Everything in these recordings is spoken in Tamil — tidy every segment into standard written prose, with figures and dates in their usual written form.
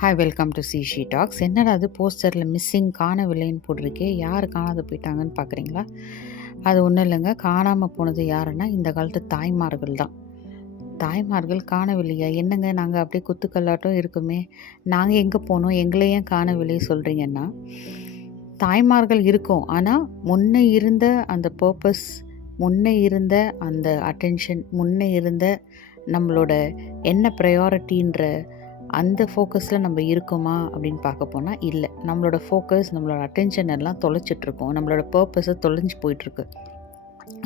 Hi, welcome to C talks. என்னடா அது போஸ்டரில் மிஸ்ஸிங் காணவில்லைன்னு போட்டிருக்கே, யார் காணாத போயிட்டாங்கன்னு பார்க்குறீங்களா? அது ஒன்றும் இல்லைங்க. காணாமல் போனது யாருன்னா இந்த காலத்து தாய்மார்கள் தான். தாய்மார்கள் காணவில்லையா? என்னங்க நாங்கள் அப்படியே குத்துக்கல்லாட்டம் இருக்குமே, நாங்கள் எங்கே போனோம், எங்களை ஏன் காணவில்லை சொல்கிறீங்கன்னா, தாய்மார்கள் இருக்கோம். ஆனால் முன்ன இருந்த அந்த பர்பஸ், முன்ன இருந்த அந்த அட்டென்ஷன், முன்ன இருந்த நம்மளோட என்ன ப்ரையாரிட்டின்ற அந்த ஃபோக்கஸில் நம்ம இருக்கோமா அப்படின்னு பார்க்க போனால் இல்லை. நம்மளோட ஃபோக்கஸ், நம்மளோட அட்டென்ஷன் எல்லாம் தொலைச்சிட்ருக்கோம். நம்மளோட பர்பஸை தொலைஞ்சு போயிட்டுருக்கு.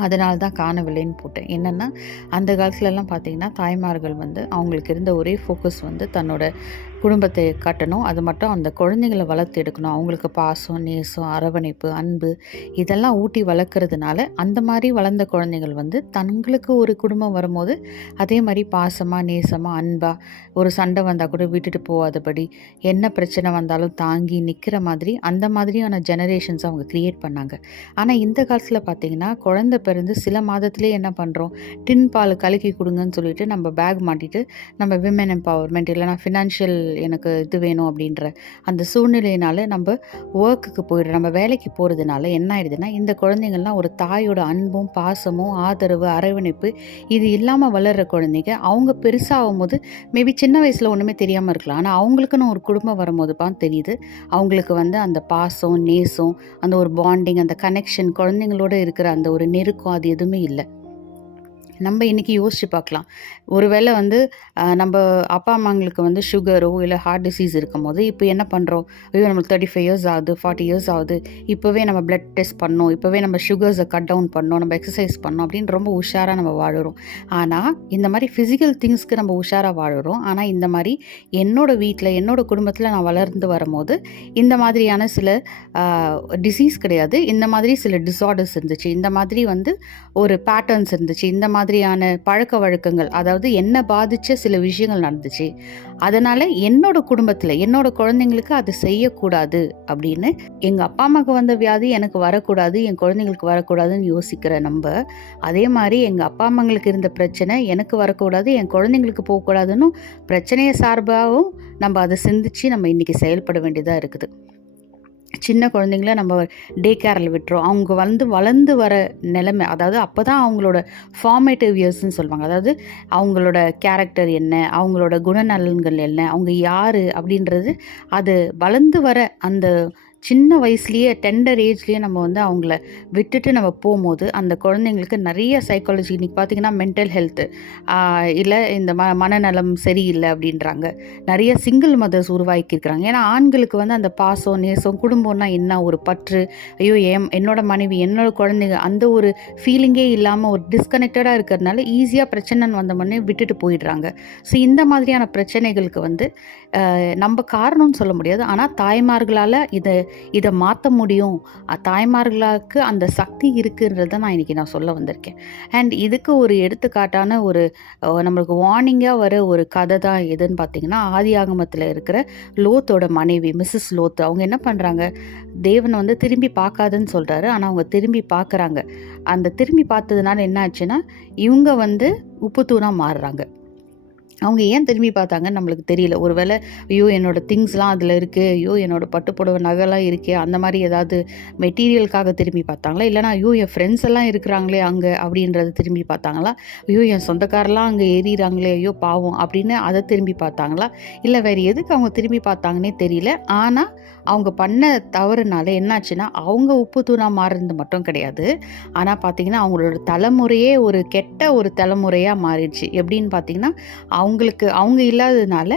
அதனால தான் காணவில்லைன்னு போட்டேன். என்னென்னா, அந்த காலத்துலலாம் பார்த்திங்கன்னா தாய்மார்கள் அவங்களுக்கு இருந்த ஒரே ஃபோக்கஸ் தன்னோட குடும்பத்தை காட்டணும். அது மட்டும் அந்த குழந்தைங்களை வளர்த்து எடுக்கணும். அவங்களுக்கு பாசம், நேசம், அரவணைப்பு, அன்பு இதெல்லாம் ஊட்டி வளர்க்குறதுனால அந்த மாதிரி வளர்ந்த குழந்தைகள் தங்களுக்கு ஒரு குடும்பம் வரும்போது அதே மாதிரி பாசமாக, நேசமாக, அன்பாக, ஒரு சண்டை வந்தால் கூட விட்டுட்டு போகாதபடி, என்ன பிரச்சனை வந்தாலும் தாங்கி நிற்கிற மாதிரி அந்த மாதிரியான ஜெனரேஷன்ஸ் அவங்க க்ரியேட் பண்ணாங்க. ஆனால் இந்த காலத்தில் பார்த்திங்கன்னா குழந்தை பிறந்து சில மாதத்துலேயே என்ன பண்ணுறோம், டின் பால் கலக்கி கொடுங்கன்னு சொல்லிட்டு நம்ம பேக் மாட்டிட்டு நம்ம விமன் எம்பவர்மெண்ட் இல்லைனா ஃபினான்ஷியல் எனக்கு இது வேணும் அப்படின்ற அந்த சூழ்நிலையினால நம்ம ஒர்க்குக்கு போயிடுறோம். நம்ம வேலைக்கு போகிறதுனால என்ன ஆயிடுதுன்னா, இந்த குழந்தைங்கள்லாம் ஒரு தாயோட அன்பும் பாசமும் ஆதரவு அரவணைப்பு இது இல்லாமல் வளர்கிற குழந்தைங்க அவங்க பெருசாகும் போது மேபி சின்ன வயசில் ஒன்றுமே தெரியாமல் இருக்கலாம். ஆனால் அவங்களுக்குன்னு ஒரு குடும்பம் வரும்போதுப்பான் தெரியுது அவங்களுக்கு அந்த பாசம், நேசம், அந்த ஒரு பாண்டிங், அந்த கனெக்ஷன், குழந்தைங்களோட இருக்கிற அந்த ஒரு நெருக்கம் அது எதுவுமே இல்லை. நம்ம இன்றைக்கி யோசித்து பார்க்கலாம். ஒருவேளை நம்ம அப்பா அம்மாங்களுக்கு சுகரோ இல்லை ஹார்ட் டிசீஸ் இருக்கும் போது இப்போ என்ன பண்ணுறோம், ஐயோ நம்மளுக்கு 35 இயர்ஸ் ஆகுது, 40 இயர்ஸ் ஆகுது, இப்போவே நம்ம பிளட் டெஸ்ட் பண்ணோம், இப்போவே நம்ம சுகர்ஸை கட் டவுன் பண்ணோம், நம்ம எக்ஸசைஸ் பண்ணோம் அப்படின்னு ரொம்ப உஷாராக நம்ம வாழுறோம். ஆனால் இந்த மாதிரி ஃபிசிக்கல் திங்ஸ்க்கு நம்ம உஷாராக வாழுறோம். ஆனால் இந்த மாதிரி என்னோடய வீட்டில், என்னோடய குடும்பத்தில் நான் வளர்ந்து வரும்போது இந்த மாதிரியான சில டிசீஸ் கிடையாது, இந்த மாதிரி சில டிஸார்டர்ஸ் இருந்துச்சு, இந்த மாதிரி ஒரு பேட்டர்ன்ஸ் இருந்துச்சு, இந்த மாதிரியான பழக்க வழக்கங்கள், அதாவது என்ன பாதிச்ச சில விஷயங்கள் நடந்துச்சு. அதனால் என்னோட குடும்பத்தில் என்னோட குழந்தைங்களுக்கு அது செய்யக்கூடாது அப்படின்னு, எங்கள் அப்பா அம்மாவுக்கு வந்த வியாதி எனக்கு வரக்கூடாது, என் குழந்தைங்களுக்கு வரக்கூடாதுன்னு யோசிக்கிற நம்ம, அதே மாதிரி எங்கள் அப்பா அம்மாங்களுக்கு இருந்த பிரச்சனை எனக்கு வரக்கூடாது, என் குழந்தைங்களுக்கு போகக்கூடாதுன்னு பிரச்சனையை சார்பாகவும் நம்ம அதை சிந்திச்சு நம்ம இன்றைக்கி செயல்பட வேண்டியதாக இருக்குது. சின்ன குழந்தைங்கள நம்ம டே கேரில் விட்டுறோம். அவங்க வளர்ந்து வர நிலைமை, அதாவது அப்போ தான் அவங்களோட ஃபார்மேட்டிவ் இயர்ஸ்ன்னு சொல்லுவாங்க. அதாவது அவங்களோட கேரக்டர் என்ன, அவங்களோட குணநலன்கள் என்ன, அவங்க யார் அப்படின்றது அது வளர்ந்து வர அந்த சின்ன வயசுலேயே, டெண்டர் ஏஜ்லேயே நம்ம அவங்கள விட்டுட்டு நம்ம போகும்போது அந்த குழந்தைங்களுக்கு நிறைய சைக்காலஜி, இன்றைக்கி பார்த்திங்கன்னா மென்டல் ஹெல்த்து இல்லை இந்த மனநலம் சரியில்லை அப்படின்றாங்க. நிறைய சிங்கிள் மதர்ஸ் உருவாக்கியிருக்கிறாங்க. ஏன்னா ஆண்களுக்கு அந்த பாசம், நேசம், குடும்பம்னா என்ன, ஒரு பற்று, ஐயோ என்னோட மனைவி, என்னோட குழந்தைங்க, அந்த ஒரு ஃபீலிங்கே இல்லாமல் ஒரு டிஸ்கனெக்டடாக இருக்கிறதுனால ஈஸியாக பிரச்சனைன்னு வந்தோடனே விட்டுட்டு போயிடுறாங்க. ஸோ இந்த மாதிரியான பிரச்சனைகளுக்கு நம்ம காரணம்னு சொல்ல முடியாது. ஆனால் தாய்மார்களால் இதை மாற்ற முடியும், தாய்மார்களுக்கு அந்த சக்தி இருக்குன்றதை நான் சொல்ல வந்திருக்கேன். அண்ட் இதுக்கு ஒரு எடுத்துக்காட்டான ஒரு நம்மளுக்கு வார்னிங்காக வர ஒரு கதை தான் எதுன்னு பார்த்தீங்கன்னா, ஆதி ஆகமத்தில் இருக்கிற லோத்தோட மனைவி மிஸ்ஸஸ் லோத். அவங்க என்ன பண்ணுறாங்க, தேவன் திரும்பி பார்க்காதுன்னு சொல்கிறாரு, ஆனால் அவங்க திரும்பி பார்க்குறாங்க. அந்த திரும்பி பார்த்ததுனால என்ன ஆச்சுன்னா, இவங்க உப்பு தூணாக மாறுறாங்க. அவங்க ஏன் திரும்பி பார்த்தாங்கன்னு நம்மளுக்கு தெரியல. ஒரு வேளை ஐயோ என்னோடய திங்ஸ்லாம் அதில் இருக்குது, ஐயோ என்னோடய பட்டுப்புடவை நகைலாம் இருக்கே, அந்த மாதிரி ஏதாவது மெட்டீரியலுக்காக திரும்பி பார்த்தாங்களா, இல்லைனா ஐயோ என் ஃப்ரெண்ட்ஸ் எல்லாம் இருக்கிறாங்களே அங்கே அப்படின்றத திரும்பி பார்த்தாங்களா, ஐயோ என் சொந்தக்காரெலாம் அங்கே ஏறிறாங்களே, ஐயோ பாவம் அப்படின்னு அதை திரும்பி பார்த்தாங்களா, இல்லை வேறு எதுக்கு அவங்க திரும்பி பார்த்தாங்கன்னே தெரியல. ஆனால் அவங்க பண்ண தவறுனால என்னாச்சுன்னா, அவங்க உப்பு தூணாக மாறுறது மட்டும் கிடையாது, ஆனால் பார்த்திங்கன்னா அவங்களோட தலைமுறையே ஒரு கெட்ட ஒரு தலைமுறையாக மாறிடுச்சு. எப்படின்னு பார்த்திங்கன்னா, அவங்க இல்லாததுனால,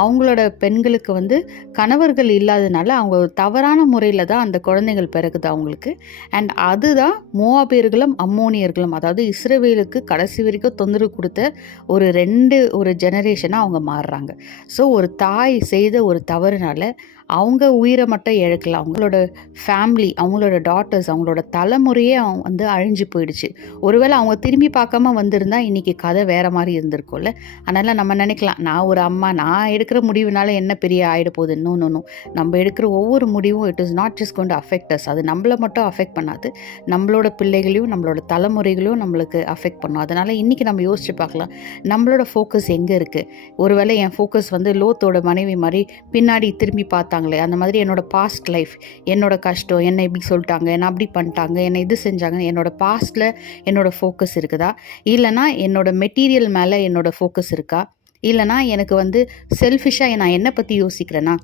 அவங்களோட பெண்களுக்கு கணவர்கள் இல்லாததுனால அவங்க ஒரு முறையில் தான் அந்த குழந்தைகள் பிறகுது அவங்களுக்கு. அண்ட் அதுதான் மோவாபியர்களும் அம்மோனியர்களும், அதாவது இஸ்ரவேலுக்கு கடைசி வரைக்கும் தொந்தரவு கொடுத்த ஒரு ஜெனரேஷனாக அவங்க மாறுறாங்க. ஸோ ஒரு தாய் செய்த ஒரு தவறுனால அவங்க உயிரை மட்டும் இழக்கல, அவங்களோட ஃபேமிலி, அவங்களோட டாட்டர்ஸ், அவங்களோட தலைமுறையே வந்து அழிஞ்சு போயிடுச்சு. ஒருவேளை அவங்க திரும்பி பார்க்காம வந்திருந்தா இன்றைக்கி கதை வேறு மாதிரி இருந்திருக்கும்ல. அதனால் நம்ம நினைக்கலாம், நான் ஒரு அம்மா, நான் எடுக்கிற முடிவுனால என்ன பெரிய ஆகிட போகுது. இன்னும் நம்ம எடுக்கிற ஒவ்வொரு முடிவும் it is not just going to affect as. அது நம்மளை மட்டும் அஃபெக்ட் பண்ணாது, நம்மளோட பிள்ளைகளையும் நம்மளோட தலைமுறைகளையும் நம்மளுக்கு அஃபெக்ட் பண்ணும். அதனால் இன்றைக்கி நம்ம யோசிச்சு பார்க்கலாம், நம்மளோட ஃபோக்கஸ் எங்கே இருக்குது. ஒருவேளை என் ஃபோக்கஸ் வந்து லோத்தோட மனைவி மாதிரி பின்னாடி திரும்பி பார்த்தாங்களே, அந்த மாதிரி என்னோடய பாஸ்ட் லைஃப், என்னோட கஷ்டம், என்னை இப்படி சொல்லிட்டாங்க, என்னை அப்படி பண்ணிட்டாங்க, என்னை இது செஞ்சாங்க, என்னோடய பாஸ்ட்டில் என்னோடய ஃபோக்கஸ் இருக்குதா, இல்லைனா என்னோடய மெட்டீரியல் மேலே என்னோடய ஃபோக்கஸ் இருக்கா, இல்லைனா எனக்கு வந்து செல்ஃபிஷாக நான் என்னை பற்றி யோசிக்கிறேன்னா,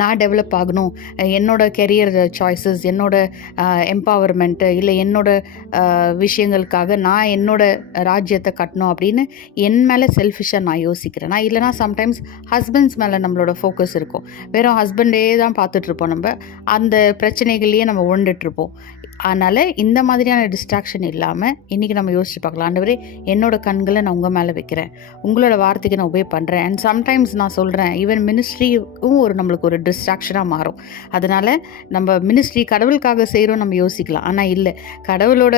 நான் டெவலப் ஆகணும், என்னோட கெரியர் சாய்ஸஸ், என்னோட எம்பவர்மெண்ட்டு, இல்லை என்னோட விஷயங்களுக்காக நான் என்னோட ராஜ்யத்தை கட்டணும் அப்படின்னு என் மேலே செல்ஃபிஷாக நான் யோசிக்கிறேன்னா, இல்லைனா சம்டைம்ஸ் ஹஸ்பண்ட்ஸ் மேலே நம்மளோட ஃபோக்கஸ் இருக்கும். வெறும் ஹஸ்பண்டே தான் பார்த்துட்ருப்போம், நம்ம அந்த பிரச்சனைகள்லேயே நம்ம உழண்டுட்ருப்போம். அதனால் இந்த மாதிரியான டிஸ்ட்ராக்ஷன் இல்லாமல் இன்றைக்கி நம்ம யோசிச்சு பார்க்கலாம், ஆண்டவரே என்னோட கண்களை நான் உங்கள் மேலே வைக்கிறேன், உங்களோட வார்த்தைக்கு நான் உபயோக பண்ணுறேன். அண்ட் சம்டைம்ஸ் நான் சொல்கிறேன், ஈவன் மினிஸ்ட்ரியும் நம்மளுக்கு ஒரு டிஸ்ட்ராக்ஷனாக மாறும். அதனால் நம்ம மினிஸ்ட்ரி கடவுளுக்காக செய்கிறோம் நம்ம யோசிக்கலாம், ஆனால் இல்லை, கடவுளோட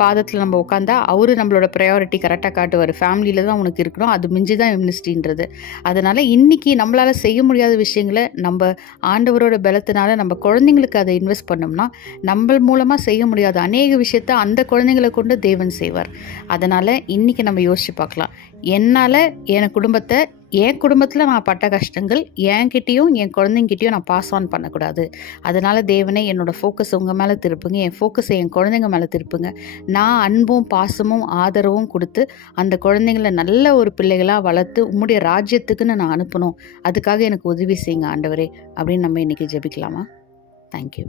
பாதத்தில் நம்ம உட்காந்தா அவரு நம்மளோட ப்ரையாரிட்டி கரெக்டாக காட்டுவார். ஃபேமிலியில் தான் உனக்கு இருக்கணும், அது மிஞ்சி தான் மினிஸ்ட்ரின்றது. அதனால் இன்றைக்கி நம்மளால் செய்ய முடியாத விஷயங்களை நம்ம ஆண்டவரோட பலத்தினால நம்ம குழந்தைங்களுக்கு அதை இன்வெஸ்ட் பண்ணோம்னா, நம்ம மூலமாக செய்ய முடியாத அநேக விஷயத்த அந்த குழந்தைங்களை கொண்டு தேவன் செய்வார். அதனால் இன்றைக்கி நம்ம யோசிச்சு பார்க்கலாம், என்னால் என் குடும்பத்தில் நான் பட்ட கஷ்டங்கள் என்கிட்டையும் என் குழந்தைங்கிட்டையும் நான் பாஸ் ஆன் பண்ணக்கூடாது. அதனால் தேவனே என்னோடய ஃபோக்கஸ் உங்கள் மேலே திருப்புங்க, என் ஃபோக்கஸை என் குழந்தைங்க மேலே திருப்புங்க. நான் அன்பும் பாசமும் ஆதரவும் கொடுத்து அந்த குழந்தைங்கள நல்ல ஒரு பிள்ளைகளாக வளர்த்து உம்முடைய ராஜ்யத்துக்குன்னு நான் அனுப்பணும். அதுக்காக எனக்கு உதவி செய்யுங்க ஆண்டவரே அப்படின்னு நம்ம இன்றைக்கி ஜெபிக்கலாமா? தேங்க்யூ.